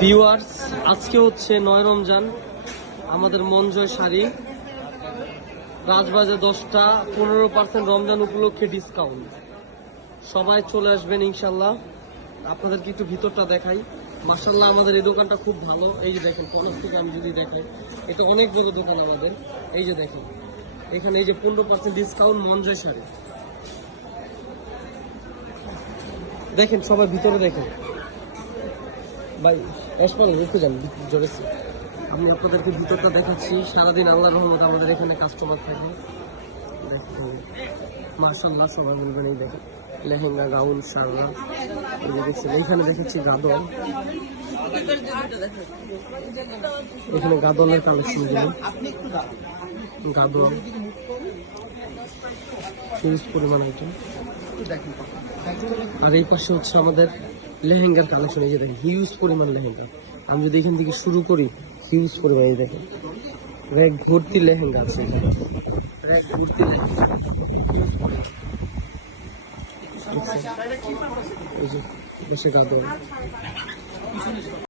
Viewers আজকে হচ্ছে নয় রমজান। আমাদের মনজয় শাড়ি। রাজবাজে দশটা, পনেরো পার্সেন্ট রমজান উপলক্ষে ডিসকাউন্ট সবাই চলে আসবেন ইনশাল্লাহ। আপনাদেরকে একটু ভিতরটা দেখাই। মার্শাল্লাহ আমাদের এই দোকানটা খুব ভালো। এই যে দেখেন কলেজ থেকে আমি যদি দেখাই, এটা অনেক বড় দোকান আমাদের। এই যে দেখেন, এখানে এই যে পনেরো পার্সেন্ট ডিসকাউন্ট মনজয় শাড়ি। দেখেন সবাই ভিতরে দেখেন। ভাই এসপাল রেখে যান জোরেছে আমি আপনাদেরকে ভিতরটা দেখাচ্ছি। সারাদিন আল্লাহ রহমত আমাদের এখানে কাস্টমার থাকে। দেখেন মার্শাল্লাহ সবাই বলবেন এই দেখেন। লেহেঙ্গা, গাউন সাররা এই দেখছেন, এইখানে দেখেছি গাদল। এখানে গাদলের কালেকশনগুলো গাদল। হিউজ পরিমাণ আইটেম আর এই পাশে হচ্ছে আমাদের লেহেঙ্গার কালেকশন এই যে দেখেন হিউজ পরিমাণ লেহেঙ্গা। আমি যদি এখান থেকে শুরু করি হিউজ পরিমাণ, এই দেখেন। র্যাক ভর্তি লেহেঙ্গা আছে এখানে। র্যাক ভর্তি লেহেঙ্গা। এই যে দেশে গাদর।